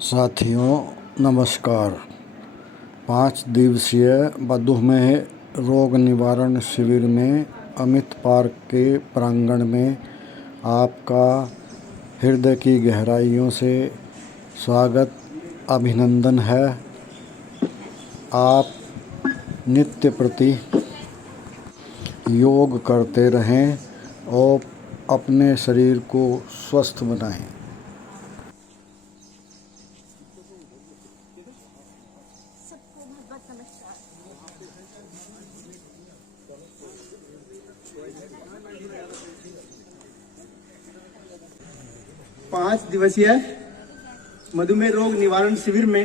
साथियों नमस्कार। 5 दिवसीय मधुमेह रोग निवारण शिविर में अमित पार्क के प्रांगण में आपका हृदय की गहराइयों से स्वागत अभिनंदन है। आप नित्य प्रति योग करते रहें और अपने शरीर को स्वस्थ बनाएं। सबको बहुत नमस्कार। 5 दिवसीय मधुमेह रोग निवारण शिविर में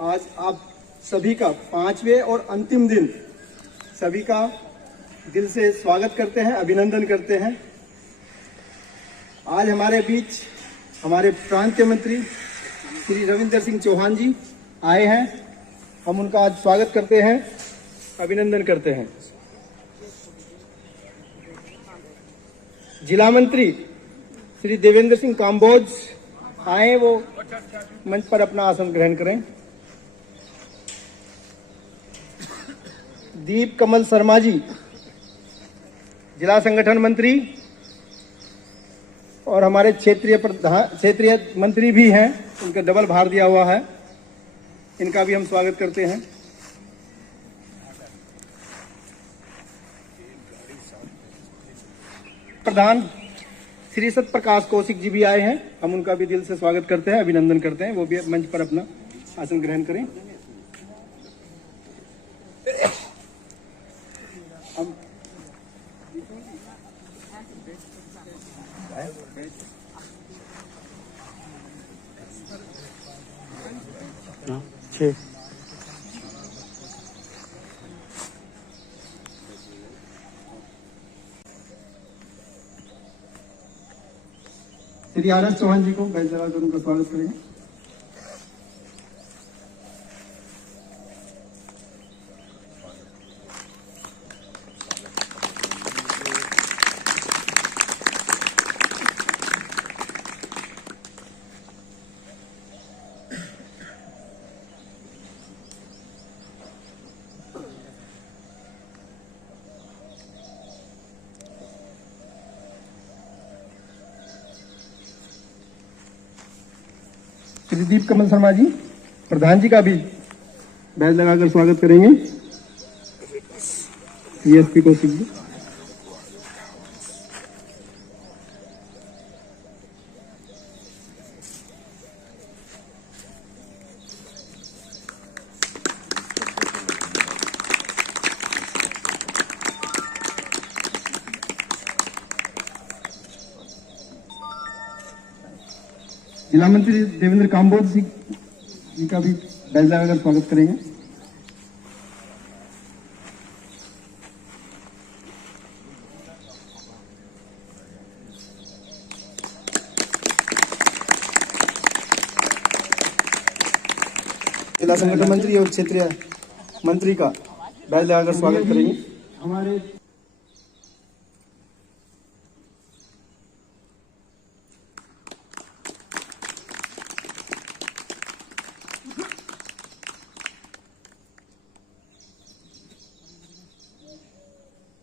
आज आप सभी का 5वें और अंतिम दिन सभी का दिल से स्वागत करते हैं, अभिनंदन करते हैं। आज हमारे बीच हमारे प्रांतीय मंत्री श्री रविंद्र सिंह चौहान जी आए हैं। हम उनका आज स्वागत करते हैं, अभिनंदन करते हैं। जिला मंत्री श्री देवेंद्र सिंह काम्बोज आए, वो मंच पर अपना आसन ग्रहण करें। दीप कमल शर्मा जी जिला संगठन मंत्री और हमारे क्षेत्रीय मंत्री भी हैं, उनका डबल भार दिया हुआ है, इनका भी हम स्वागत करते हैं। प्रधान श्री सतप्रकाश कौशिक जी भी आए हैं, हम उनका भी दिल से स्वागत करते हैं, अभिनंदन करते हैं। वो भी मंच पर अपना आसन ग्रहण करें। हम श्री आर एस चौहान जी को बेंच लगाकर उनका स्वागत करेंगे। श्री दीप कमल शर्मा जी प्रधान जी का भी बैज लगाकर स्वागत करेंगे। सीएसपी कौशिक जी, जिला मंत्री देवेंद्र काम्बोज जी का भी बैज लगाकर स्वागत करेंगे। जिला संगठन मंत्री और क्षेत्रीय मंत्री का बैज लगाकर स्वागत करेंगे। हमारे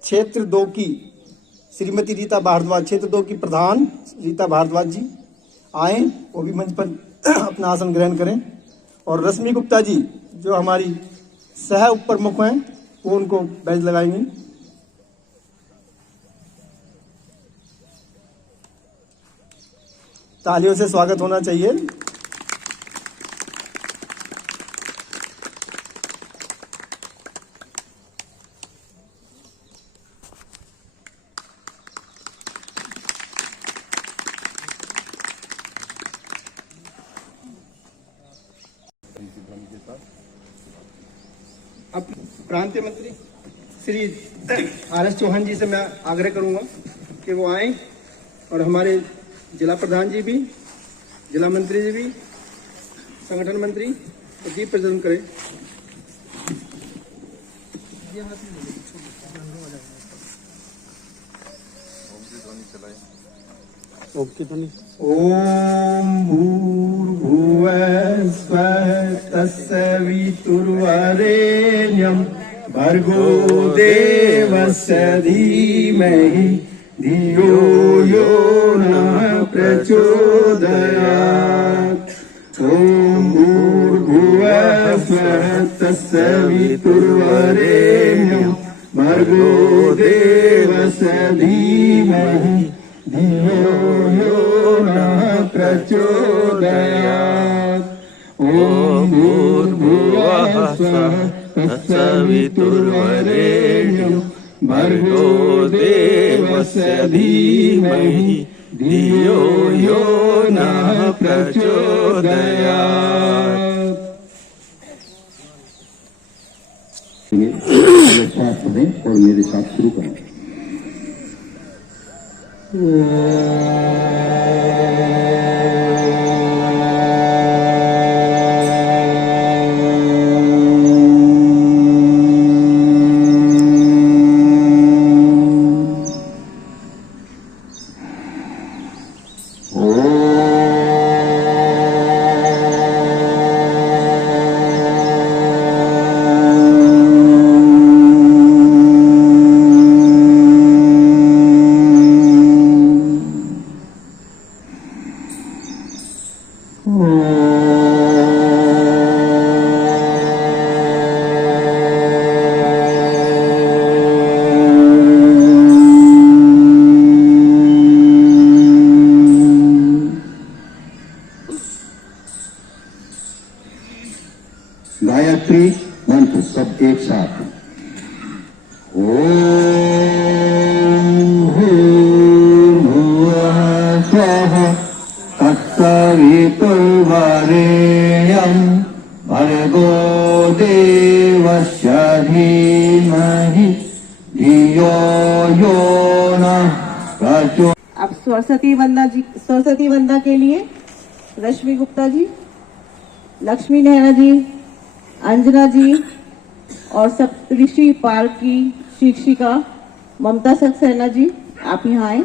क्षेत्र 2 की श्रीमती रीता भारद्वाज, क्षेत्र 2 की प्रधान रीता भारद्वाज जी आए, वो भी मंच पर अपना आसन ग्रहण करें। और रश्मि गुप्ता जी जो हमारी सह उप प्रमुख हैं, वो उनको बैज लगाएंगे। तालियों से स्वागत होना चाहिए। अब प्रांतीय मंत्री श्री आर एस चौहान जी से मैं आग्रह करूंगा कि वो आए और हमारे जिला प्रधान जी भी, जिला मंत्री जी भी, संगठन मंत्री दीप प्रज्वलन करें। ओम तत्सवितुर्वरेण्यं भर्गो देवस्य धीमहि धियो यो नः प्रचोदयात्। ॐ भूर्भुवः स्वः तत्सवितुर्वरेण्यं भर्गो देवस्य धीमहि धियो यो नः प्रचोदयात्। ॐ भूर्भुवः स्वः तत्सवितुर्वरेण्यं भर्गो देवस्य धीमहि धियो यो नः प्रचोदयात्। मेरे साथ पढ़ें और मेरे साथ शुरू करें। गायत्री मंत्र सब एक साथ। ओम भूर्भुवः स्वः तत्सवितुर्वरेण्यं भर्गो देवस्य धीमहि धियो यो नः प्रचोदयात्। अब सरस्वती वंदना के लिए रश्मि गुप्ता जी, लक्ष्मी नेहरा जी, अंजना जी और सप्तऋषि पार्क की शिक्षिका ममता सक्सेना जी, आप यहाँ आए।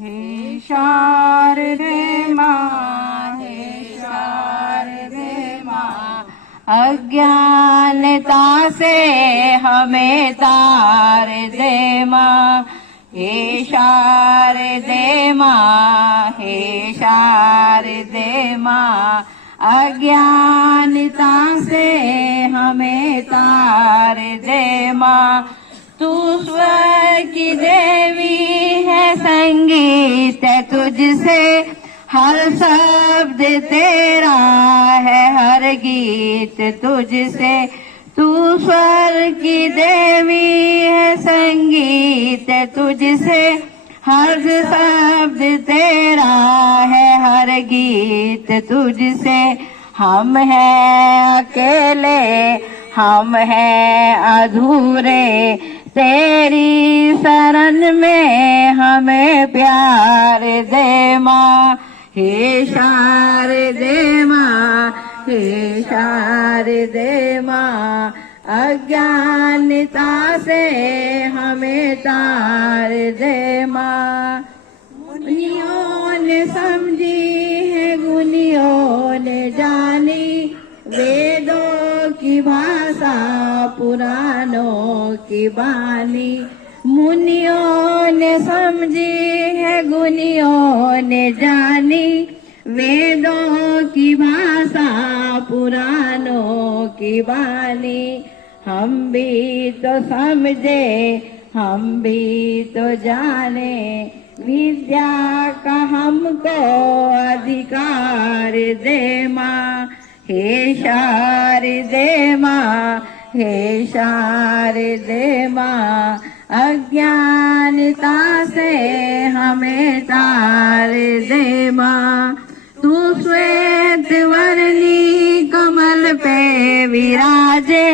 हे शारदे माँ, हे शारदे माँ, अज्ञानता से हमें तार दे माँ। हे शारदे माँ, हे शारदे माँ, अज्ञानता से हमें तार दे माँ। तू स्वर की देवी है, संगीत है तुझसे, हर शब्द तेरा है, हर गीत तुझसे। तू स्वर की देवी है, संगीत है तुझसे, हर शब्द तेरा है, हर गीत तुझसे। हम हैं अकेले, हम हैं अधूरे, तेरी शरण में हमें प्यार दे माँ। हे शारदे माँ, हे शारदे माँ, अज्ञानता से हमें तार दे माँ। मुनियों ने समझी है, गुनियों ने जानी, वेदों की भाषा पुराणों की बानी। मुनियों ने समझी है, गुनियों ने जानी, वेदों की भाषा पुराणों की बानी। हम भी तो समझे, हम भी तो जाने, विद्या का हमको अधिकार दे माँ। हे शारदे माँ, हे शारदे माँ, अज्ञानता से हमें तार दे माँ। तू श्वेत वर्णी कमल पे विराजे,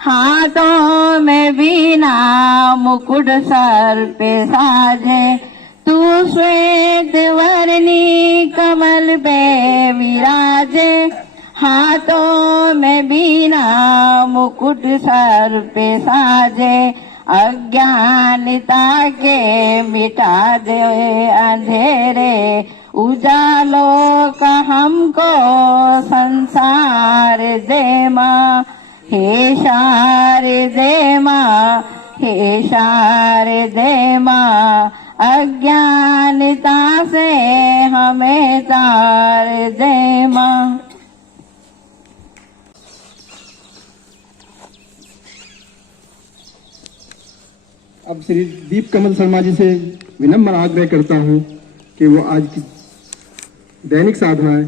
हाथों में बीना मुकुट सर पे साजे। तू श्वेत वर्णी कमल पे विराजे, हाथों में बीना मुकुट सर पे साजे। अज्ञानता के मिटा दे अंधेरे, उजालों का हमको संसार दे माँ, हे शारदे माँ, हे शारदे माँ, अज्ञानता से हमें तार दे माँ। अब श्री दीप कमल शर्मा जी से विनम्र आग्रह करता हूं कि वो आज की दैनिक साधनाएं,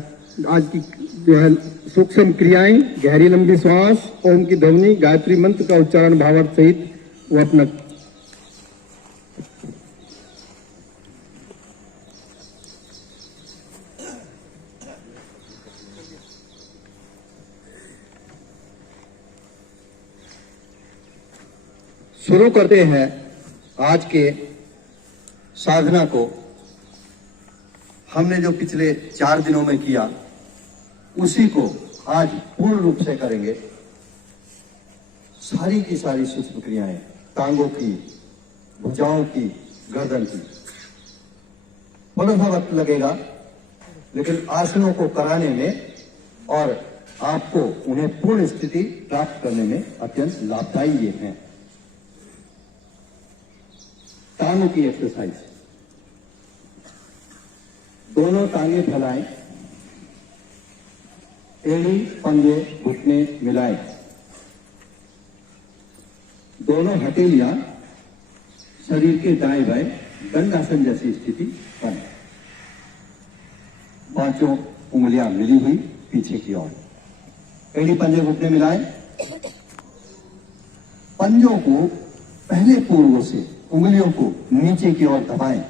आज की जो है सूक्ष्म क्रियाएं, गहरी लंबी श्वास, ओम की ध्वनि, गायत्री मंत्र का उच्चारण भावार्थ सहित वो अपना शुरू करते हैं आज के साधना को। हमने जो पिछले 4 दिनों में किया उसी को आज पूर्ण रूप से करेंगे। सारी की सारी सूक्ष्म क्रियाएं, टांगों की, भुजाओं की, गर्दन की, थोड़ा सा वक्त लगेगा लेकिन आसनों को कराने में और आपको उन्हें पूर्ण स्थिति प्राप्त करने में अत्यंत लाभदायी ये हैं। टांगों की एक्सरसाइज, दोनों टांगे फैलाएं, एड़ी पंजे घुटने मिलाएं, दोनों हथेलियां शरीर के दाएं बाएं दंडासन जैसी स्थिति बने, पांचों उंगलियां मिली हुई पीछे की ओर, एड़ी पंजे घुटने मिलाएं, पंजों को पहले पूर्व से उंगलियों को नीचे की ओर दबाएं,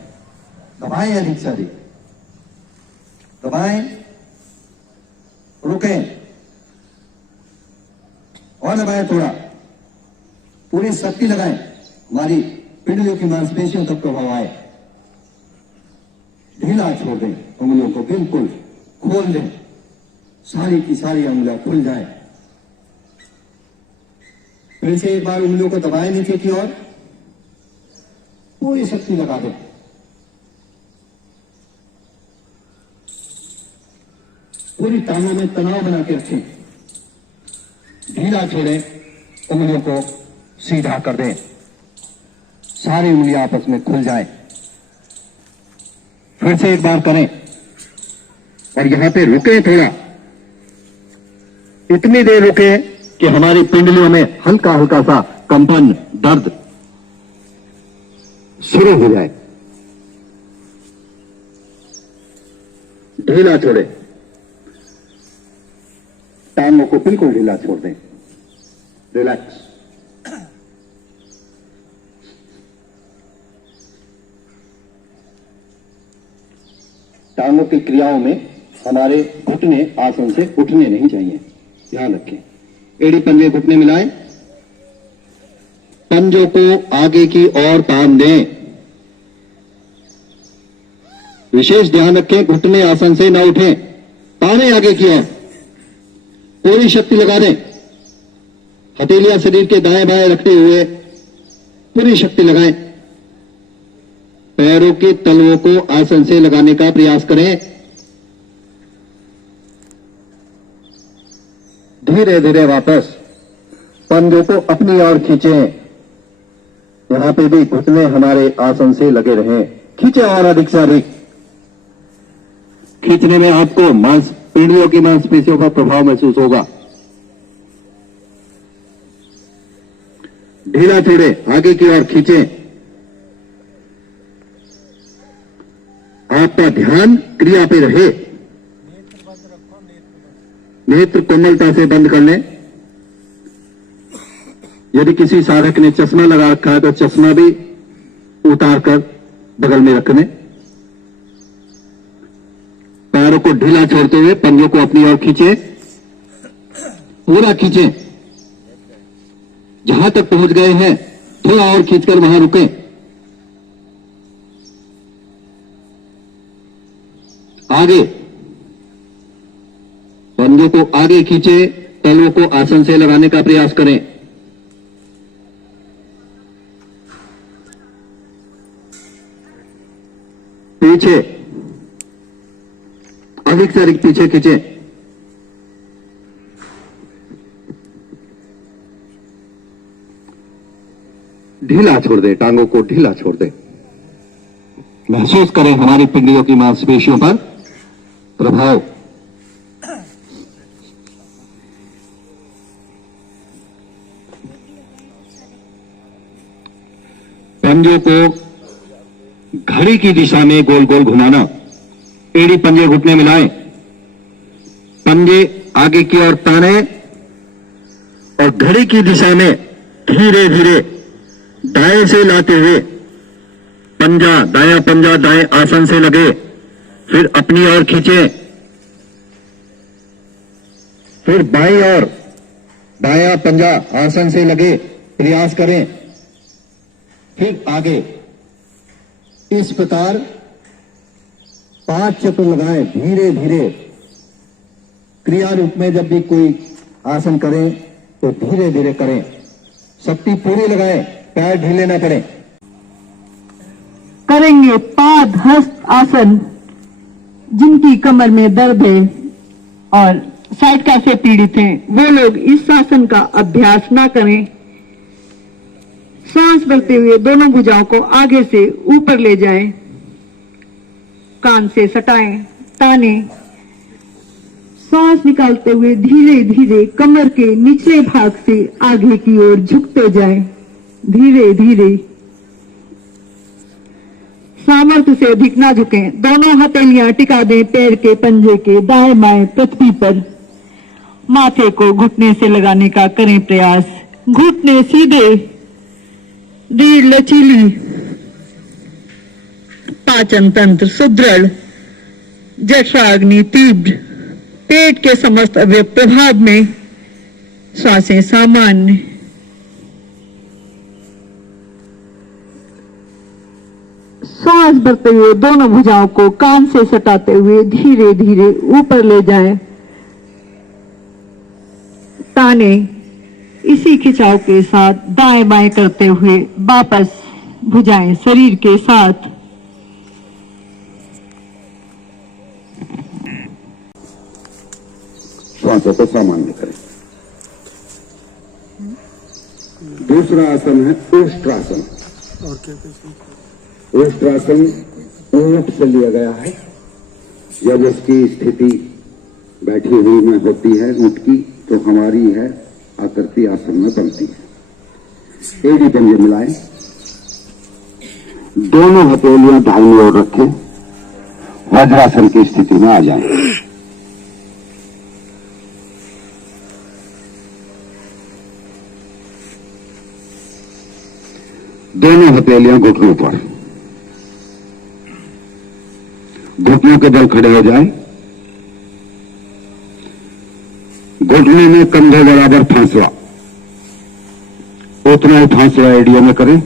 दबाएं अधिक से अधिक, दबाएं, रुकें और दबाएं थोड़ा, पूरी शक्ति लगाएं, हमारी पिंडलियों की मांसपेशियों तक प्रभाव आए। ढीला छोड़ दें, उंगलियों को बिल्कुल खोल दें, सारी की सारी उंगलियां खुल जाएं। फिर से एक बार उंगलियों को दबाएं नीचे की ओर, पूरी शक्ति लगा दें, पूरी टांगों में तनाव बना के रखें, ढीला छोड़ें, उंगलियों को सीधा कर दें, सारी उंगलियां आपस में खुल जाएं। फिर से एक बार करें और यहां पे रुके थोड़ा, इतनी देर रुके कि हमारी पिंडलियों में हल्का हल्का सा कंपन, दर्द शुरू हो जाए। ढीला छोड़े, टांगों को बिल्कुल ढीला छोड़ दें, रिलैक्स। टांगों की क्रियाओं में हमारे घुटने आसन से उठने नहीं चाहिए, ध्यान रखें। एड़ी पंजे घुटने मिलाएं, पंजों को आगे की ओर तान दें, विशेष ध्यान रखें घुटने आसन से न उठें, ताने आगे की ओर, पूरी शक्ति लगा दें, हथेलियां शरीर के दाएं बाएं रखते हुए पूरी शक्ति लगाएं, पैरों के तलवों को आसन से लगाने का प्रयास करें, धीरे धीरे वापस पंजों को अपनी ओर खींचें, यहां पे भी घुटने हमारे आसन से लगे रहें, खींचे और अधिक से अधिक। खींचने में आपको पिंडलियों की मांसपेशियों का प्रभाव महसूस होगा। ढीला छोड़े, आगे की ओर खींचे, आपका ध्यान क्रिया पे रहे, नेत्र कोमलता से बंद कर लें। यदि किसी साधक ने चश्मा लगा रखा है तो चश्मा भी उतार कर बगल में रखने, पैरों को ढीला छोड़ते हुए पंजों को अपनी ओर खींचे, पूरा खींचे, जहां तक पहुंच गए हैं थोड़ा और खींचकर वहां रुकें। आगे पंजों को आगे खींचे, तलवों को आसन से लगाने का प्रयास करें। पीछे अधिक से अधिक पीछे खींचे। ढीला छोड़ दे, टांगों को ढीला छोड़ दे। महसूस करें हमारी पिंडियों की मांसपेशियों पर प्रभाव। पंजों को घड़ी की दिशा में गोल गोल घुमाना। एड़ी पंजे घुटने मिलाएं, पंजे आगे की ओर ताने और घड़ी की दिशा में धीरे धीरे दाएं से लाते हुए पंजा, दायां पंजा दाएं आसन से लगे, फिर अपनी ओर खींचे, फिर बाईं ओर दायां पंजा आसन से लगे, प्रयास करें, फिर आगे। इस प्रकार 5 चक्र लगाएं धीरे धीरे। क्रिया रूप में जब भी कोई आसन करें तो धीरे धीरे करें, शक्ति पूरी लगाएं, पैर ढीले ना पड़े। करेंगे पाद हस्त आसन। जिनकी कमर में दर्द है और साइटिका से पीड़ित हैं, वे लोग इस आसन का अभ्यास ना करें। सांस भरते हुए दोनों भुजाओं को आगे से ऊपर ले जाएं, कान से सटाएं, ताने। सांस निकालते हुए धीरे धीरे कमर के निचले भाग से आगे की ओर झुकते जाएं, धीरे धीरे। सामर्थ्य से अधिक ना झुकें। दोनों हथेलियां टिका दें पैर के पंजे के दाएं बाएं पृथ्वी पर। माथे को घुटने से लगाने का करें प्रयास। घुटने सीधे, रीढ़ लचीली, पाचन तंत्र सुदृढ़, जठराग्नि तीव्र, पेट के समस्त अवयव प्रभाव में, श्वासें सामान्य। सांस भरते हुए दोनों भुजाओं को कान से सटाते हुए धीरे धीरे ऊपर ले जाएं, ताने। इसी खिंचाव के साथ दाएं बाएं करते हुए वापस भुजाएं शरीर के साथ। श्वासों को सामान्य करें। दूसरा आसन है ओष्ट्रासन। ओष्ट्रासन ऊंट से लिया गया है। जब उसकी स्थिति बैठी हुई में होती है ऊंट की, तो हमारी है आकृति आसन में बनती है। एड़ी पंजे मिलाएं, दोनों हथेलियां दाहिनी ओर रखें, वज्रासन की स्थिति में आ जाएं। दोनों हथेलियां घुटनों पर, घुटनों के बल खड़े हो जाएं। घुटने में कंधे बराबर फांसला, उतना ही फांसला एडियो में करें।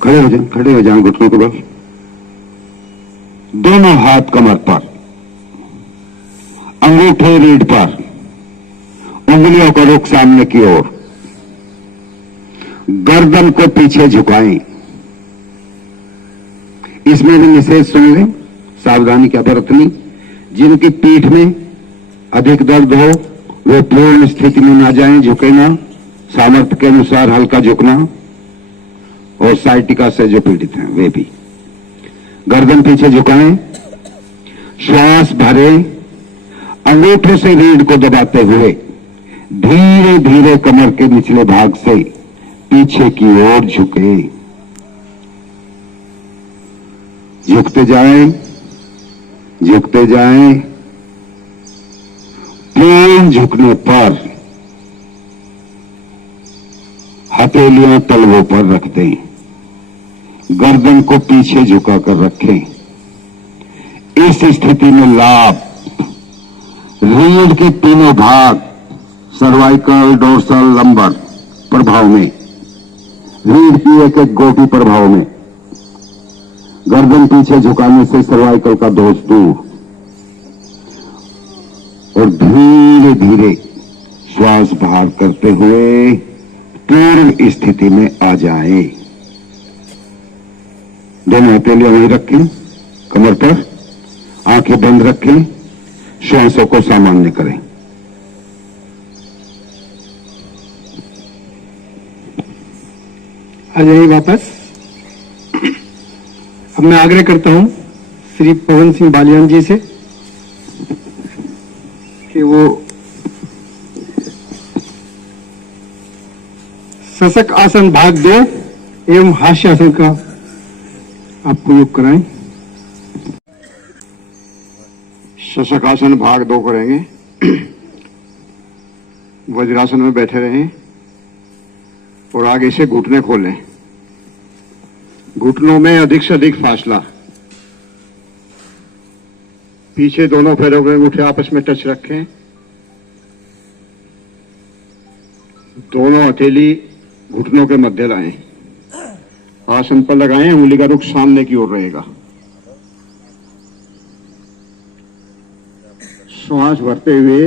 खड़े हो जाएं घुटनों के बल। दोनों हाथ कमर पर, अंगूठे रीढ़ पर, उंगलियों का रुख सामने की ओर। गर्दन को पीछे झुकाएं। इसमें भी निषेध सुन लें, सावधानी क्या बरतनी। जिनकी पीठ में अधिक दर्द हो वे पूर्ण स्थिति में ना जाएं, झुके ना, सामर्थ्य के अनुसार हल्का झुकना। और साइटिका से जो पीड़ित हैं वे भी गर्दन पीछे झुकाएं, श्वास भरें, अंगूठे से रीढ़ को दबाते हुए धीरे धीरे कमर के निचले भाग से पीछे की ओर झुके। झुकते जाएं, झुकते जाएं। पूर्ण झुकने पर हथेलियां तलवों पर रख दें, गर्दन को पीछे झुकाकर रखें। इस स्थिति में लाभ रीढ़ के तीनों भाग, सर्वाइकल, डोर्सल, लंबर प्रभाव में, रीढ़ की एक एक गोटी प्रभाव में। गर्दन पीछे झुकाने से सर्वाइकल का दोष दूर। और धीरे धीरे श्वास बाहर करते हुए पूर्ण स्थिति में आ जाएं। दोनों हथेलियां वहीं रखें। कमर पर, आंखें बंद रखें, श्वासों को सामान्य करें। आ जाइए वापस। अब मैं आग्रह करता हूं श्री पवन सिंह बालियान जी से कि वो शशक आसन भाग 2 एवं हास्यासन का आपको योग कराएं। शशकासन भाग 2 करेंगे। वज्रासन में बैठे रहें और आगे से घुटने खोलें। घुटनों में अधिक से अधिक फासला। पीछे दोनों पैरों के अंगूठे आपस में टच रखें। दोनों हथेली घुटनों के मध्य लाएं। आसन पर लगाएं, उंगली का रुख सामने की ओर रहेगा। श्वास भरते हुए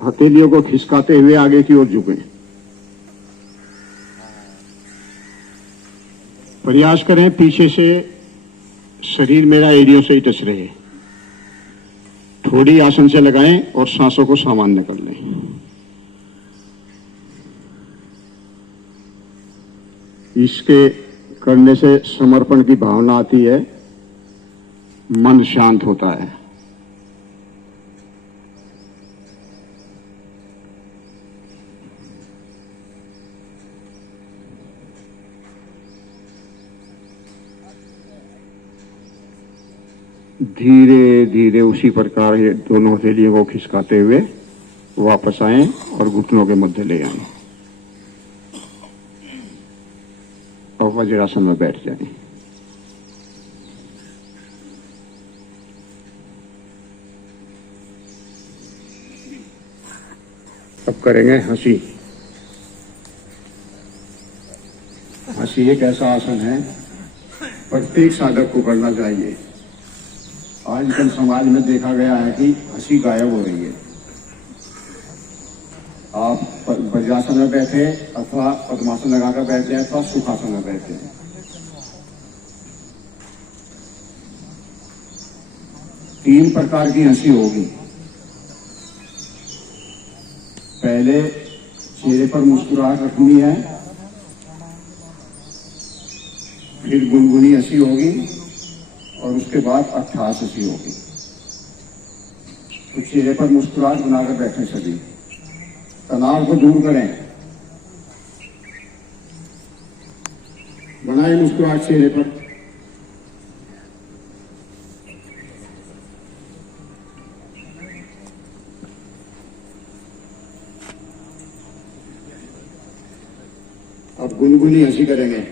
हथेलियों को खिसकाते हुए आगे की ओर झुकें। प्रयास करें पीछे से शरीर मेरा एड़ियों से ही टच रहे। थोड़ी आसन से लगाएं और सांसों को सामान्य कर लें। इसके करने से समर्पण की भावना आती है, मन शांत होता है। धीरे धीरे उसी प्रकार ये दोनों हथेलियों को खिसकाते हुए वापस आएं और घुटनों के मध्य ले आएं और वज्रासन में बैठ जाएं। अब करेंगे हंसी। हंसी एक ऐसा आसन है प्रत्येक साधक को करना चाहिए। आजकल समाज में देखा गया है कि हंसी गायब हो रही है। आप वज्रासन में बैठे अथवा पद्मासन लगाकर बैठे अथवा सुखासन में बैठे, तीन प्रकार की हंसी होगी। पहले चेहरे पर मुस्कुराहट रखनी है, फिर गुनगुनी हंसी होगी और उसके बाद अट्ठास हंसी होगी। तो चेहरे पर मुस्कुराहट बनाकर बैठे, सभी तनाव को दूर करें, बनाए मुस्कुराहट चेहरे पर। अब गुनगुनी हंसी करेंगे।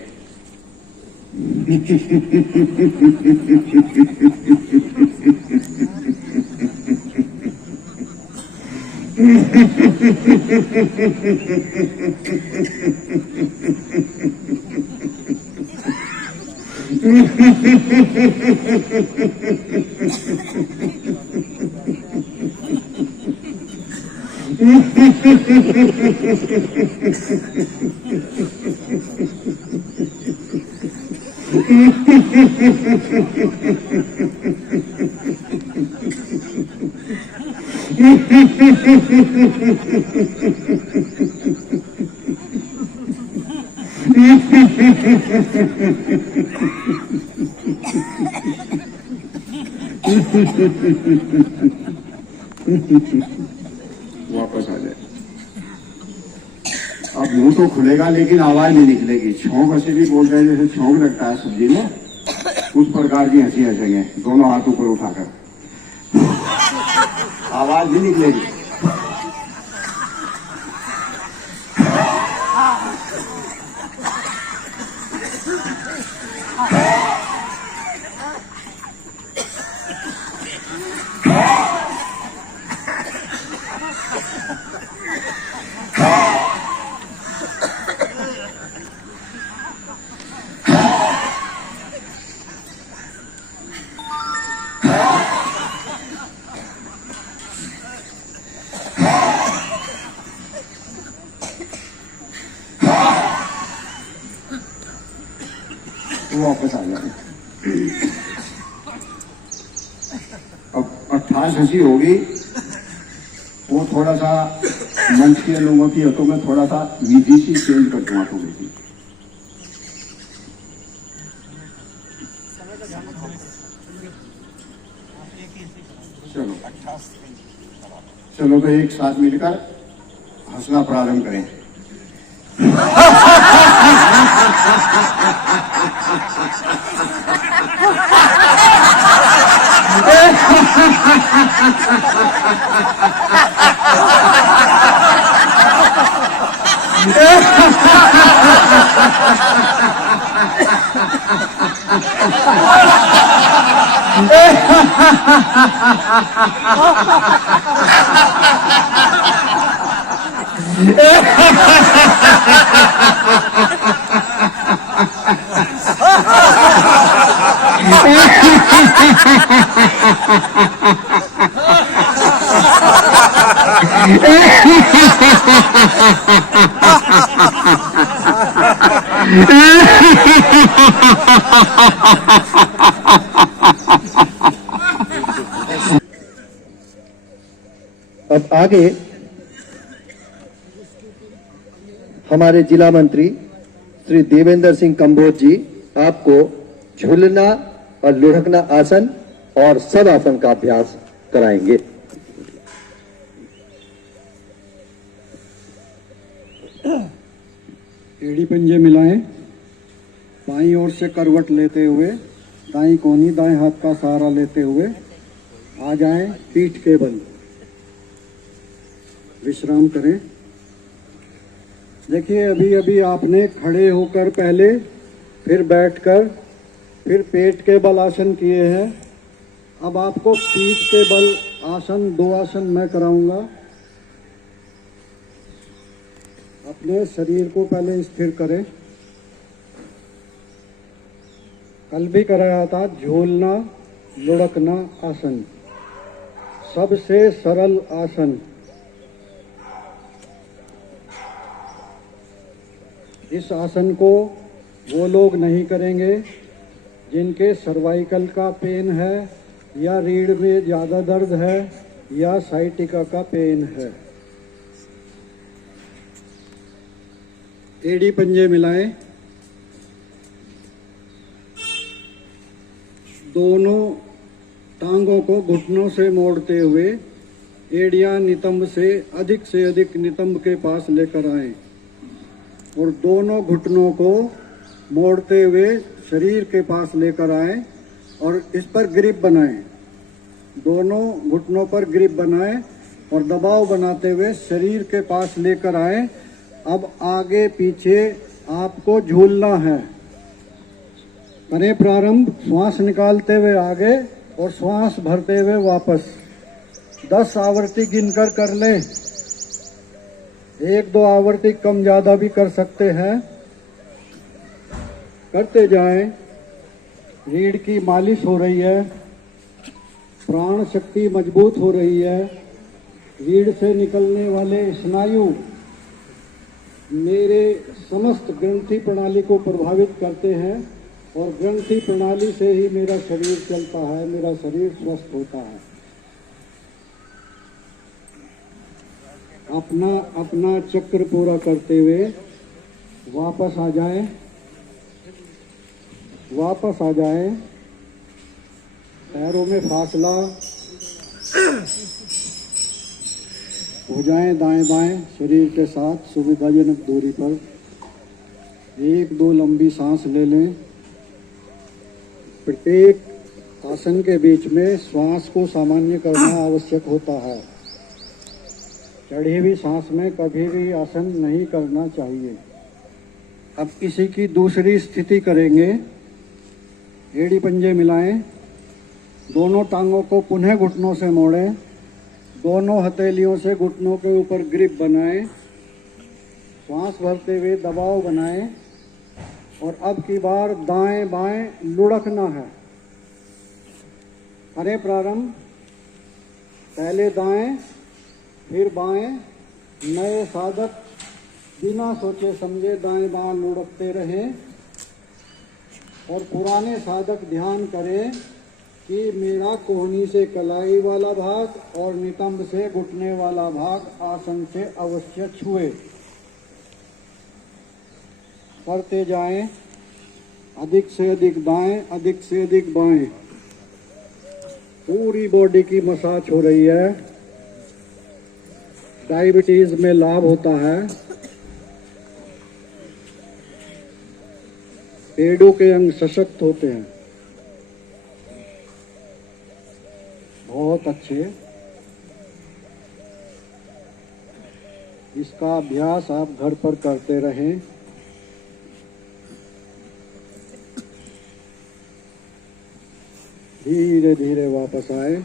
वापस आ जाए। अब मुंह तो खुलेगा लेकिन आवाज नहीं निकलेगी। छौंक हंसी भी बोलते हैं, जैसे छौंक लगता है सब्जी में, उस प्रकार की हंसी हंसेंगे दोनों हाथ ऊपर उठाकर। आवाज नहीं निकलेगी। वापस आ जाए। अब 28 हंसी होगी, वो थोड़ा सा मंच के लोगों की हतों में थोड़ा सा विधि सी चेंज कर दूंगा थोड़ी सी। चलो चलो तो एक साथ मिलकर हंसना प्रारंभ करें। अब आगे हमारे जिला मंत्री श्री देवेंद्र सिंह कंबोज जी आपको झूलना और लुढ़कना आसन और सब आसन का अभ्यास कराएंगे। एड़ी पंजे मिलाएं, बाईं ओर से करवट लेते हुए दाईं कोहनी दाएं हाथ का सहारा लेते हुए आ जाएं पीठ के बल। विश्राम करें। देखिए अभी अभी आपने खड़े होकर पहले, फिर बैठकर, फिर पेट के बल आसन किए हैं। अब आपको पीठ के बल आसन, 2 आसन मैं कराऊंगा। अपने शरीर को पहले स्थिर करें। कल भी कराया था झूलना लुढ़कना आसन, सबसे सरल आसन। इस आसन को वो लोग नहीं करेंगे जिनके सर्वाइकल का पेन है, या रीढ़ में ज़्यादा दर्द है, या साइटिका का पेन है। एड़ी पंजे मिलाएं, दोनों टांगों को घुटनों से मोड़ते हुए एड़ियां नितंब से अधिक नितंब के पास लेकर आएं और दोनों घुटनों को मोड़ते हुए शरीर के पास लेकर आएं और इस पर ग्रिप बनाएं। दोनों घुटनों पर ग्रिप बनाएं और दबाव बनाते हुए शरीर के पास लेकर आएं। अब आगे पीछे आपको झूलना है। करें प्रारंभ, श्वास निकालते हुए आगे और श्वास भरते हुए वापस। 10 आवर्ती गिनकर कर लें। 1-2 आवर्ती कम ज्यादा भी कर सकते हैं। करते जाएं। रीढ़ की मालिश हो रही है, प्राण शक्ति मजबूत हो रही है। रीढ़ से निकलने वाले स्नायु मेरे समस्त ग्रंथि प्रणाली को प्रभावित करते हैं और ग्रंथि प्रणाली से ही मेरा शरीर चलता है, मेरा शरीर स्वस्थ होता है। अपना अपना चक्र पूरा करते हुए वापस आ जाएं, वापस आ जाएं। पैरों में फासला हो जाएं दाएं बाएं शरीर के साथ सुविधाजनक दूरी पर। 1-2 लंबी सांस ले लें। प्रत्येक आसन के बीच में श्वास को सामान्य करना आवश्यक होता है। चढ़ी हुई सांस में कभी भी आसन नहीं करना चाहिए। अब इसी की दूसरी स्थिति करेंगे। एड़ी पंजे मिलाएं, दोनों टांगों को पुनः घुटनों से मोड़ें, दोनों हथेलियों से घुटनों के ऊपर ग्रिप बनाएं, श्वास भरते हुए दबाव बनाएं और अब की बार दाएं बाएं लुढ़कना है। करें प्रारंभ। पहले दाएं फिर बाएं। नए साधक बिना सोचे समझे दाएं बाएं लुढ़कते रहें। और पुराने साधक ध्यान करें कि मेरा कोहनी से कलाई वाला भाग और नितंब से घुटने वाला भाग आसन से अवश्य छुए। करते जाएं, अधिक से अधिक दाएं, अधिक से अधिक बाएं। पूरी बॉडी की मसाज हो रही है। डायबिटीज में लाभ होता है। पेड़ों के अंग सशक्त होते हैं। बहुत अच्छे। इसका अभ्यास आप घर पर करते रहें। धीरे धीरे वापस आए।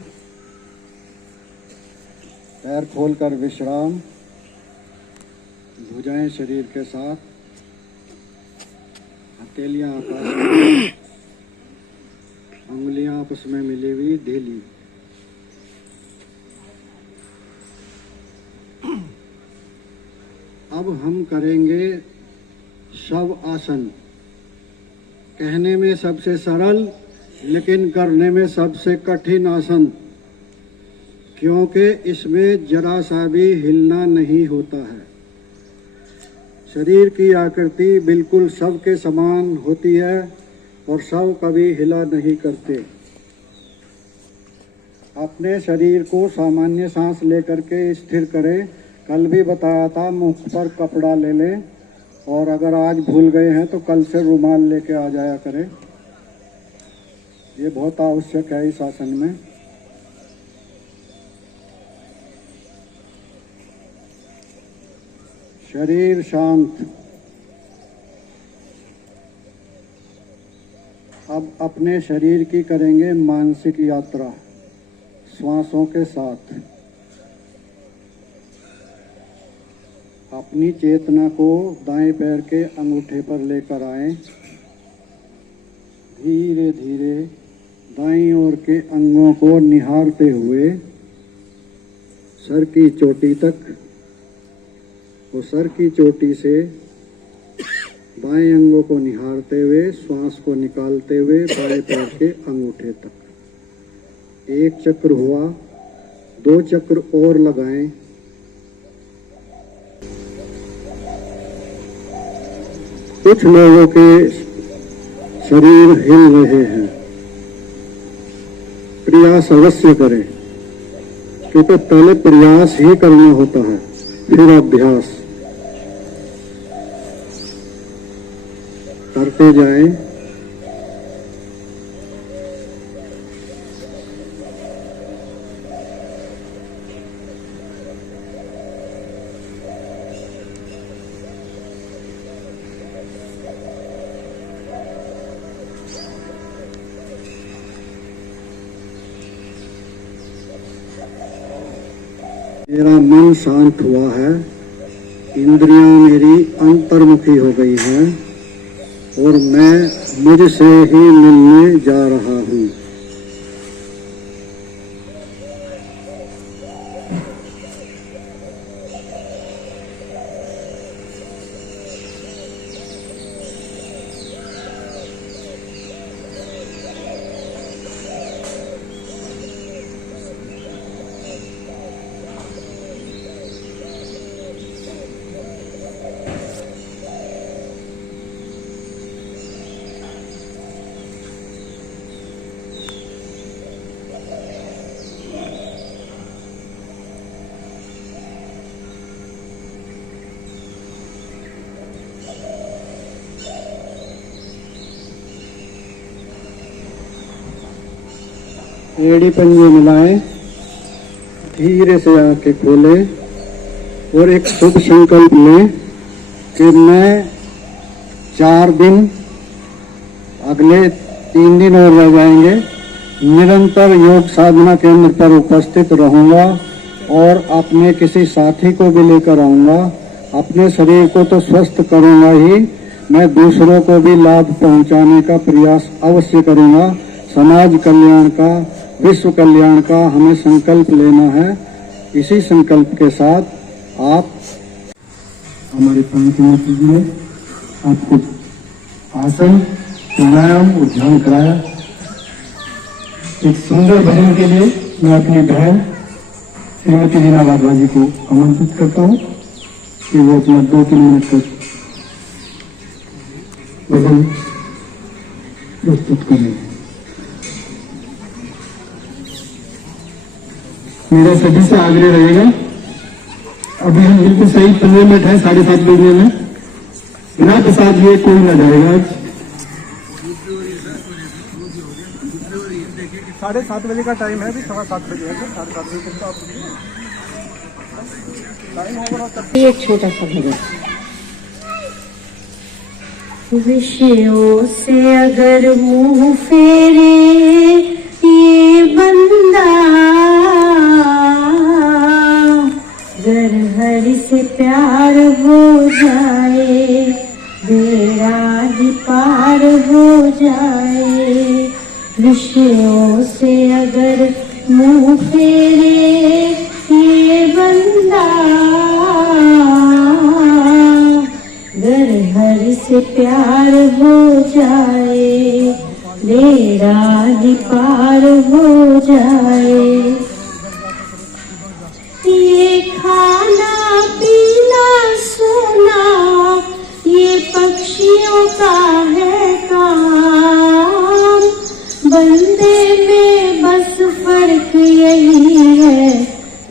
पैर खोलकर विश्राम। भुजाएं शरीर के साथ, हथेलियां आकाश में, उंगलियां आपस में मिली हुई ढीली। अब हम करेंगे शव आसन। कहने में सबसे सरल लेकिन करने में सबसे कठिन आसन, क्योंकि इसमें जरा सा भी हिलना नहीं होता है। शरीर की आकृति बिल्कुल शव के समान होती है और शव कभी हिला नहीं करते। अपने शरीर को सामान्य सांस लेकर के स्थिर करें। कल भी बताया था, मुख पर कपड़ा ले लें, और अगर आज भूल गए हैं तो कल से रुमाल लेके आ जाया करें। ये बहुत आवश्यक है इस आसन में। शरीर शांत। अब अपने शरीर की करेंगे मानसिक यात्रा श्वासों के साथ। अपनी चेतना को दाएं पैर के अंगूठे पर लेकर आएं। धीरे धीरे दाईं ओर के अंगों को निहारते हुए सर की चोटी तक, और सर की चोटी से बाएं अंगों को निहारते हुए श्वास को निकालते हुए बाएं पैर के अंगूठे तक। एक चक्र हुआ, 2 चक्र और लगाएं। कुछ लोगों के शरीर हिल रहे हैं। प्रयास अवश्य करें, क्योंकि पहले प्रयास ही करना होता है, फिर अभ्यास। करते जाएं। मेरा मन शांत हुआ है, इंद्रियां मेरी अंतर्मुखी हो गई हैं और मैं मुझसे ही मिलने जा रहा हूं। एड़ी पंजे मिलाएं, धीरे से आंखें खोलें और एक शुभ संकल्प लें कि मैं 4 दिन, अगले 3 दिन और रह जाएंगे, निरंतर योग साधना केंद्र पर उपस्थित रहूंगा और अपने किसी साथी को भी लेकर आऊंगा। अपने शरीर को तो स्वस्थ करूंगा ही, मैं दूसरों को भी लाभ पहुंचाने का प्रयास अवश्य करूंगा। समाज कल्याण का, विश्व कल्याण का हमें संकल्प लेना है। इसी संकल्प के साथ आप हमारी पंक्ति में कीजिए। आप कुछ आसन प्राणायाम और ध्यान कराया। एक सुंदर भजन के लिए मैं अपनी बहन श्रीमती रीना भारद्वाज जी को आमंत्रित करता हूँ कि वो अपना 2-3 मिनट तक भजन प्रस्तुत करें। मेरा सभी से आग्रह रहेगा, अभी हम बिल्कुल सही 15 मिनट है 7:30 बजने में, बिना प्रसाद लिए कोई ना जाएगा। आज 7:30 बजे का टाइम है, अभी 7:15 बजे है, 7:30 बजे तक आप टाइम होगा तब। एक छोटा सा भजन। विषयों से अगर मुंह फेरे ये बंदा, गर हरि से प्यार हो जाए बेड़ा ही पार हो जाए। विषयों से अगर मुंह फेरे ये बंदा, गर हरि से प्यार हो जाए बेड़ा ही पार हो जाए। ये खाना पीना सोना ये पक्षियों का है काम, बंदे में बस फर्क यही है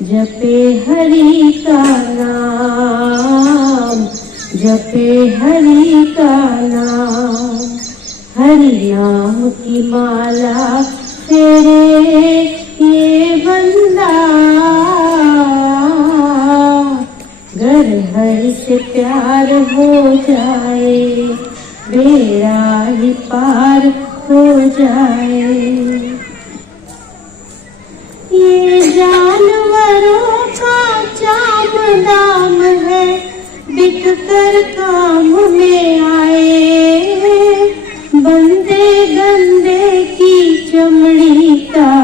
जपे हरि का नाम, जपे हरि का नाम। हरि नाम की माला फेरे ये बंदा, गर हरि से प्यार हो जाए बेड़ा ही पार हो जाए। ये जानवरों का चाम दाम है, बिक कर काम में आए, बंदे गंदे की चमड़ी का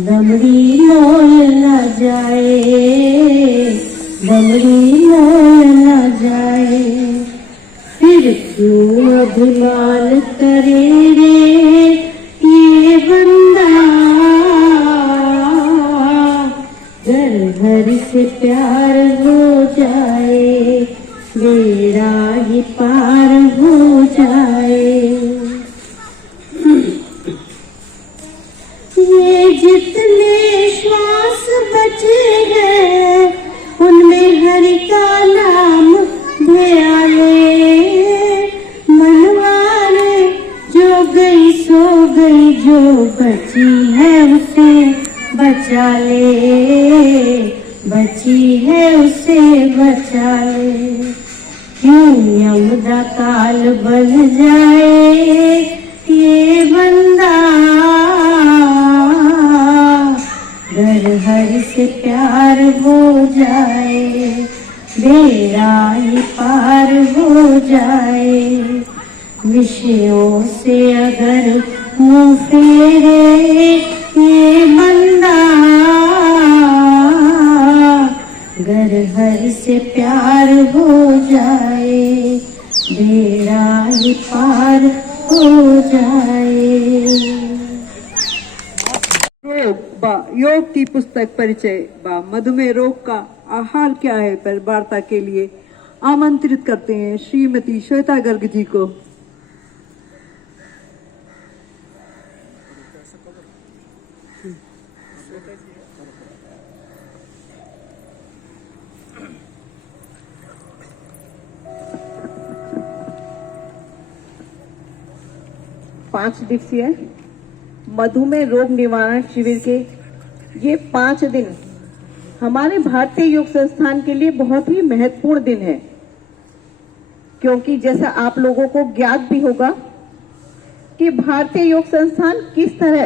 दमड़ी मोल न जाए, दमड़ी मोल न जाए। फिर क्यों अभिमान करे रे ये बंदा, गर हरि से प्यार हो जाए बेड़ा ही पार हो जाए। ये जितने श्वास बचे हैं उनमें हरि का नाम ध्यान ले, मनवाने जो गई सो गई, जो बची है उसे बचा ले, बची है उसे बचा ले। क्यों यमदा काल बन जाए ये बंदा, गर हरि से प्यार हो जाए बेड़ा ही पार हो जाए। विषयों से अगर मुंह फेरे ये बंदा, गर हरि से प्यार हो जाए बेड़ा ही पार हो जाए। रोग बा योग की पुस्तक परिचय बा मधुमेह रोग का आहार क्या है पर वार्ता के लिए आमंत्रित करते हैं श्रीमती श्वेता गर्ग जी को। पांच दिवसीय मधुमेह रोग निवारण शिविर के ये 5 दिन हमारे भारतीय योग संस्थान के लिए बहुत ही महत्वपूर्ण दिन है, क्योंकि जैसा आप लोगों को ज्ञात भी होगा कि भारतीय योग संस्थान किस तरह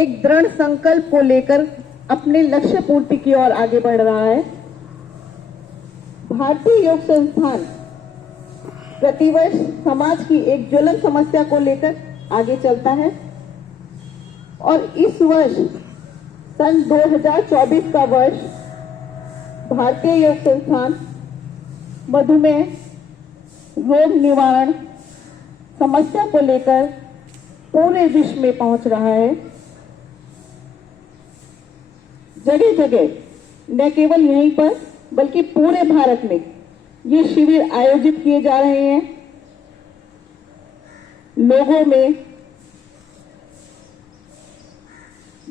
एक दृढ़ संकल्प को लेकर अपने लक्ष्य पूर्ति की ओर आगे बढ़ रहा है। भारतीय योग संस्थान प्रतिवर्ष समाज की एक ज्वलन समस्या को लेकर आगे चलता है और इस वर्ष सन 2024 का वर्ष भारतीय योग संस्थान मधुमेह रोग निवारण समस्या को लेकर पूरे विश्व में पहुंच रहा है। जगह जगह न केवल यहीं पर बल्कि पूरे भारत में ये शिविर आयोजित किए जा रहे हैं। लोगों में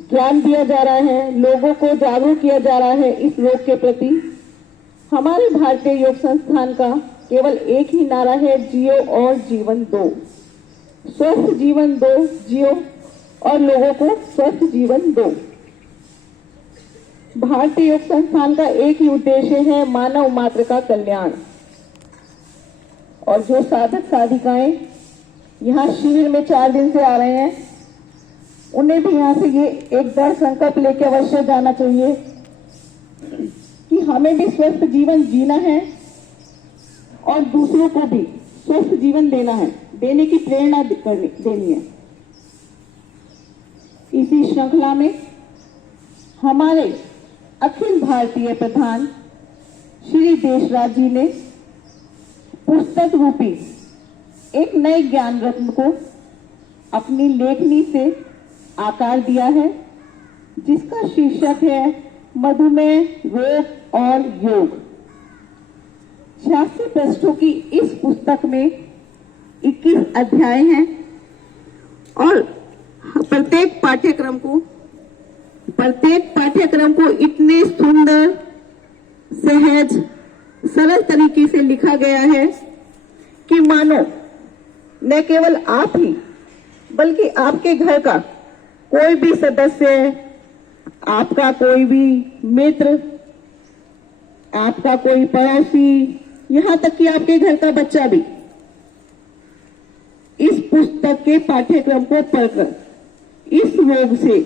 ज्ञान दिया जा रहा है, लोगों को जागरूक किया जा रहा है इस रोग के प्रति। हमारे भारतीय योग संस्थान का केवल एक ही नारा है, जियो और जीवन दो। स्वस्थ जीवन दो, जियो और लोगों को स्वस्थ जीवन दो। भारतीय योग संस्थान का एक ही उद्देश्य है, मानव मात्र का कल्याण। और जो साधक साधिकाएं यहाँ शिविर में 4 दिन से आ रहे हैं, उन्हें भी यहाँ से ये एक दृढ़ संकल्प लेके अवश्य जाना चाहिए कि हमें भी स्वस्थ जीवन जीना है और दूसरों को भी स्वस्थ जीवन देना है, देने की प्रेरणा देनी है। इसी श्रृंखला में हमारे अखिल भारतीय प्रधान श्री देशराज जी ने पुस्तक रूपी एक नए ज्ञान रत्न को अपनी लेखनी से आकार दिया है, जिसका शीर्षक है मधुमेह, रोग और योग। 86 पृष्ठों की इस पुस्तक में 21 अध्याय हैं और प्रत्येक पाठ्यक्रम को इतने सुंदर, सहज, सरल तरीके से लिखा गया है कि मानो न केवल आप ही बल्कि आपके घर का कोई भी सदस्य, आपका कोई भी मित्र, आपका कोई पड़ोसी, यहां तक कि आपके घर का बच्चा भी इस पुस्तक के पाठ्यक्रम को पढ़कर इस रोग से,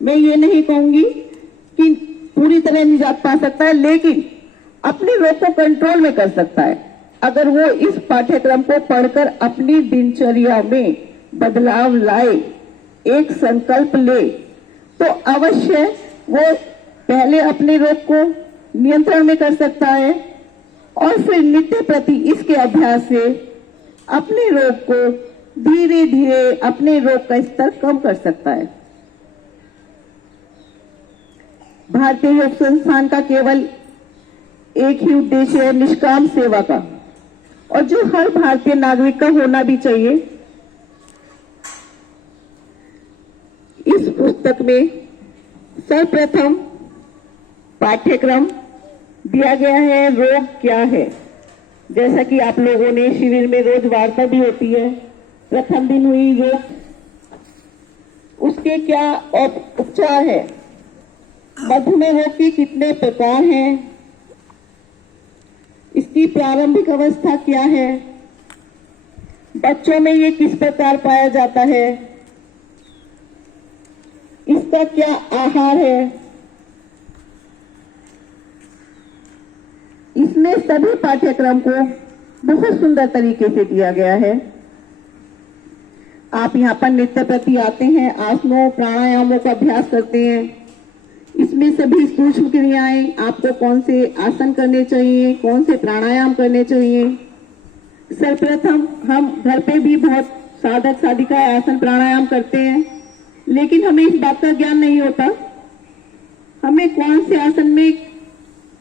मैं ये नहीं कहूंगी कि पूरी तरह निजात पा सकता है, लेकिन अपने रोग को कंट्रोल में कर सकता है। अगर वो इस पाठ्यक्रम को पढ़कर अपनी दिनचर्या में बदलाव लाए, एक संकल्प ले, तो अवश्य वो पहले अपने रोग को नियंत्रण में कर सकता है और फिर नित्य प्रति इसके अभ्यास से अपने रोग को धीरे धीरे, अपने रोग का स्तर कम कर सकता है। भारतीय योग संस्थान का केवल एक ही उद्देश्य है, निष्काम सेवा का, और जो हर भारतीय नागरिक का होना भी चाहिए। इस पुस्तक में सर्वप्रथम पाठ्यक्रम दिया गया है, रोग क्या है। जैसा कि आप लोगों ने शिविर में रोज वार्ता भी होती है, प्रथम दिन हुई रोग, उसके क्या उपचार है, मधुमेह रोग के कितने प्रकार हैं, इसकी प्रारंभिक अवस्था क्या है, बच्चों में ये किस प्रकार पाया जाता है, इसका क्या आहार है। इसमें सभी पाठ्यक्रम को बहुत सुंदर तरीके से दिया गया है। आप यहाँ पर नित्य प्रति आते हैं, आसनों प्राणायामों का अभ्यास करते हैं। इसमें सभी सूक्ष्म क्रियाएं, आपको कौन से आसन करने चाहिए, कौन से प्राणायाम करने चाहिए। सर्वप्रथम हम घर पे भी बहुत साधक साधिका आसन प्राणायाम करते हैं, लेकिन हमें इस बात का ज्ञान नहीं होता हमें कौन से आसन में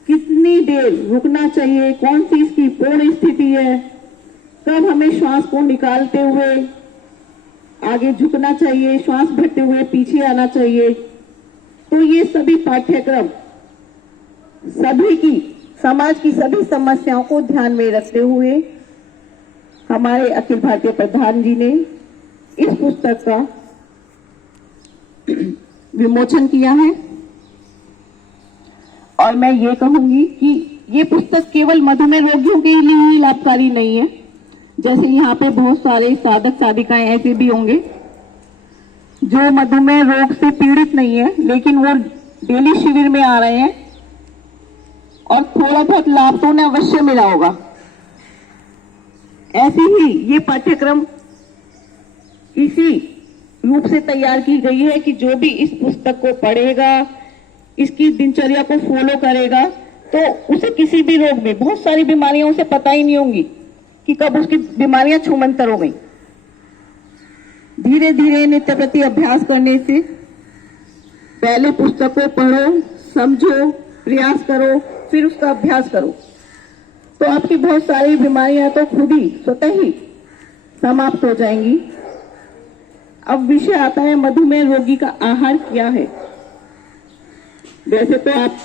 कितनी देर रुकना चाहिए, कौन सी इसकी पूर्ण स्थिति है, कब हमें श्वास को निकालते हुए आगे झुकना चाहिए, श्वास भरते हुए पीछे आना चाहिए। तो ये सभी पाठ्यक्रम सभी की, समाज की सभी समस्याओं को ध्यान में रखते हुए हमारे अखिल भारतीय प्रधान जी ने इस पुस्तक का विमोचन किया है। और मैं ये कहूंगी कि ये पुस्तक केवल मधुमेह रोगियों के लिए ही लाभकारी नहीं है। जैसे यहाँ पे बहुत सारे साधक साधिकाएं ऐसे भी होंगे जो मधुमेह रोग से पीड़ित नहीं है, लेकिन वो डेली शिविर में आ रहे हैं और थोड़ा बहुत लाभ तो उन्हें अवश्य मिला होगा। ऐसे ही ये पाठ्यक्रम इसी रूप से तैयार की गई है कि जो भी इस पुस्तक को पढ़ेगा, इसकी दिनचर्या को फॉलो करेगा, तो उसे किसी भी रोग में, बहुत सारी बीमारियां उसे पता ही नहीं होंगी कि कब उसकी बीमारियां छूमंतर हो गई। धीरे धीरे नित्य प्रति अभ्यास करने से पहले पुस्तक को पढ़ो, समझो, प्रयास करो, फिर उसका अभ्यास करो, तो आपकी बहुत सारी बीमारियां तो खुद ही स्वतः ही समाप्त हो जाएंगी। अब विषय आता है मधुमेह रोगी का आहार क्या है। वैसे तो आप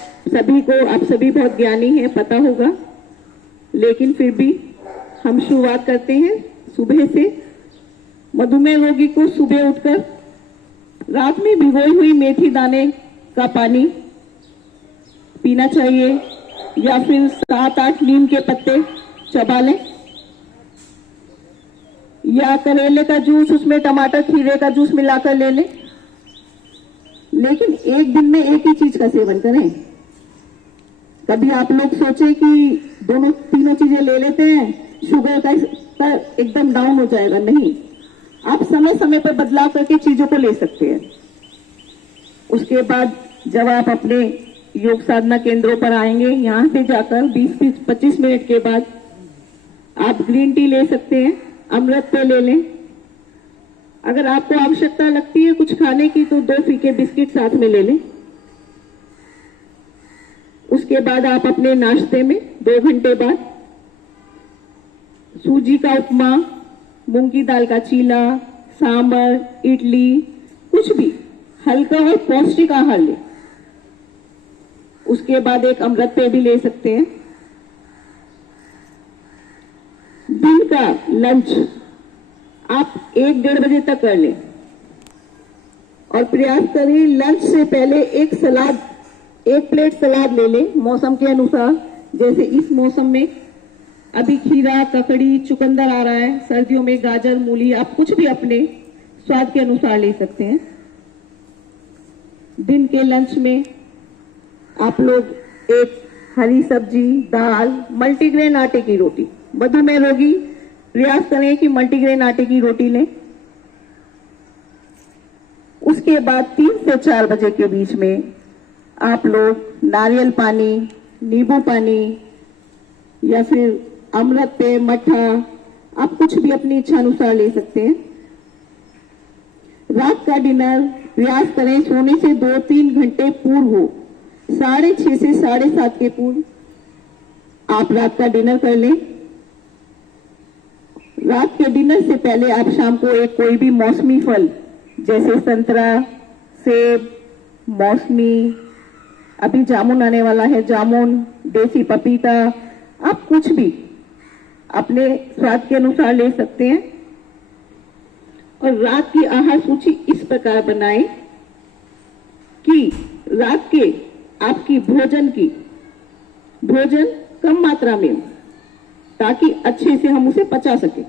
सभी बहुत ज्ञानी हैं, पता होगा, लेकिन फिर भी हम शुरुआत करते हैं सुबह से। मधुमेह रोगी को सुबह उठकर रात में भिगोई हुई मेथी दाने का पानी पीना चाहिए, या फिर 7-8 नीम के पत्ते चबा लें, या करेले का जूस, उसमें टमाटर खीरे का जूस मिलाकर ले लें। लेकिन एक दिन में एक ही चीज का सेवन करें। कभी आप लोग सोचे कि तीनों चीजें ले लेते हैं, शुगर का स्तर एकदम डाउन हो जाएगा। नहीं, आप समय समय पर बदलाव करके चीजों को ले सकते हैं। उसके बाद जब आप अपने योग साधना केंद्रों पर आएंगे, यहाँ पे जाकर 20-25 मिनट के बाद आप ग्रीन टी ले सकते हैं, अमृत पे ले लें। अगर आपको आवश्यकता लगती है कुछ खाने की तो 2 फीके बिस्किट साथ में ले लें। उसके बाद आप अपने नाश्ते में 2 घंटे बाद सूजी का उपमा, मूंग की दाल का चीला, सांबर, इडली, कुछ भी हल्का और पौष्टिक आहार लें। उसके बाद एक अमृत पेय भी ले सकते हैं। दिन का लंच आप 1-1:30 बजे तक कर लें और प्रयास करें लंच से पहले एक प्लेट सलाद ले लें मौसम के अनुसार। जैसे इस मौसम में अभी खीरा, ककड़ी, चुकंदर आ रहा है, सर्दियों में गाजर, मूली, आप कुछ भी अपने स्वाद के अनुसार ले सकते हैं। दिन के लंच में आप लोग एक हरी सब्जी, दाल, मल्टीग्रेन आटे की रोटी, मधुमेह रोगी प्रयास करें कि मल्टीग्रेन आटे की रोटी लें। उसके बाद 3 से 4 बजे के बीच में आप लोग नारियल पानी, नींबू पानी या फिर अमृत पे मट्ठा, आप कुछ भी अपनी इच्छा अनुसार ले सकते हैं। रात का डिनर प्रयास करें सोने से 2-3 घंटे पूर्व हो, 6:30 से 7:30 के पूर्व आप रात का डिनर कर लें। रात के डिनर से पहले आप शाम को एक कोई भी मौसमी फल जैसे संतरा, सेब, मौसमी, अभी जामुन आने वाला है, जामुन, देसी पपीता, आप कुछ भी अपने स्वाद के अनुसार ले सकते हैं। और रात की आहार सूची इस प्रकार बनाएं कि रात के आपकी भोजन कम मात्रा में, ताकि अच्छे से हम उसे पचा सके।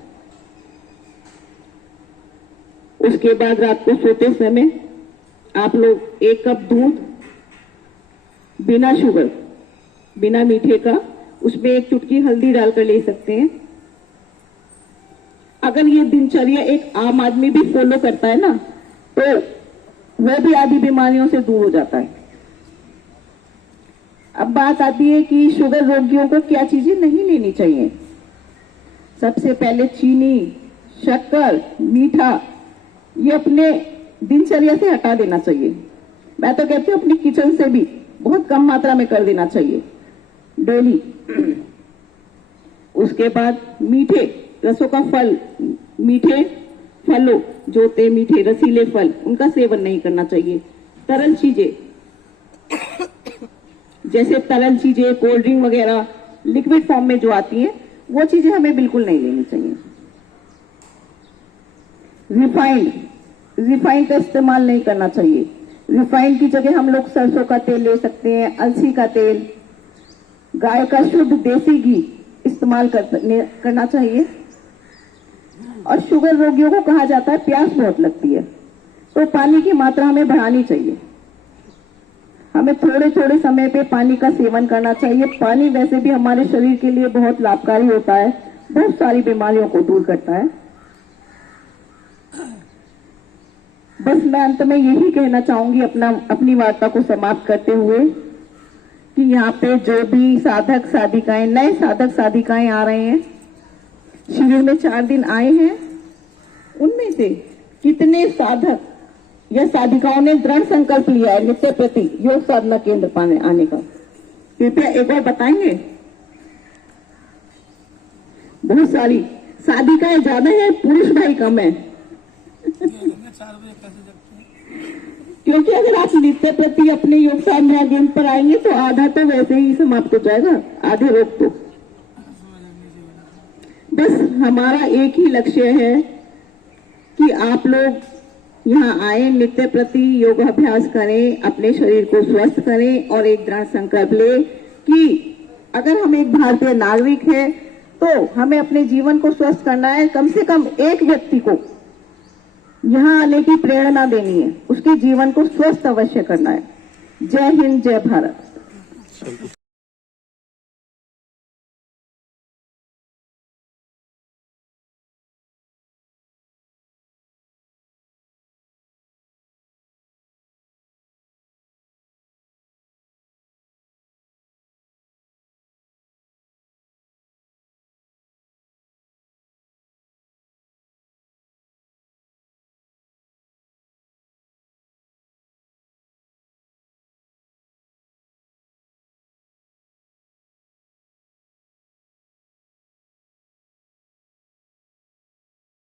उसके बाद रात को सोते समय आप लोग 1 कप दूध बिना शुगर, बिना मीठे का, उसमें 1 चुटकी हल्दी डालकर ले सकते हैं। अगर ये दिनचर्या एक आम आदमी भी फॉलो करता है ना, तो वह भी आदि बीमारियों से दूर हो जाता है। अब बात आती है कि शुगर रोगियों को क्या चीजें नहीं लेनी चाहिए। सबसे पहले चीनी, शक्कर, मीठा, ये अपने दिनचर्या से हटा देना चाहिए। मैं तो कहती हूँ अपनी किचन से भी बहुत कम मात्रा में कर देना चाहिए डेली। उसके बाद मीठे रसों का फल, मीठे फलों जो होते हैं, मीठे रसीले फल, उनका सेवन नहीं करना चाहिए। तरल चीजें जैसे तरल चीजें, कोल्ड ड्रिंक वगैरह लिक्विड फॉर्म में जो आती हैं, वो चीजें हमें बिल्कुल नहीं लेनी चाहिए। रिफाइंड का इस्तेमाल नहीं करना चाहिए। रिफाइंड की जगह हम लोग सरसों का तेल ले सकते हैं, अलसी का तेल, गाय का शुद्ध देसी घी इस्तेमाल करना चाहिए। और शुगर रोगियों को कहा जाता है प्यास बहुत लगती है, तो पानी की मात्रा हमें बढ़ानी चाहिए। हमें थोड़े थोड़े समय पे पानी का सेवन करना चाहिए। पानी वैसे भी हमारे शरीर के लिए बहुत लाभकारी होता है, बहुत सारी बीमारियों को दूर करता है। बस मैं अंत में यही कहना चाहूंगी अपनी वार्ता को समाप्त करते हुए कि यहाँ पे जो भी साधक साधिकाएं, नए साधक साधिकाएं आ रहे हैं, शिविर में 4 दिन आए हैं, उनमें से कितने साधक या साधिकाओं ने दृढ़ संकल्प लिया है नित्य प्रति योग साधना केंद्र पाने आने का? कृपया एक बार बताएंगे। बहुत सारी साधिकाएं ज्यादा है, पुरुष भाई कम है। क्योंकि अगर आप नित्य प्रति अपने योग साधना केंद्र पर आएंगे तो आधा तो वैसे ही समाप्त हो जाएगा, आधे लोग तो। बस हमारा एक ही लक्ष्य है कि आप लोग यहाँ आए, नित्य प्रति योगाभ्यास करें, अपने शरीर को स्वस्थ करें और एक दृढ़ संकल्प ले कि अगर हम एक भारतीय नागरिक हैं तो हमें अपने जीवन को स्वस्थ करना है। कम से कम एक व्यक्ति को यहाँ आने की प्रेरणा देनी है, उसके जीवन को स्वस्थ अवश्य करना है। जय हिंद, जय भारत।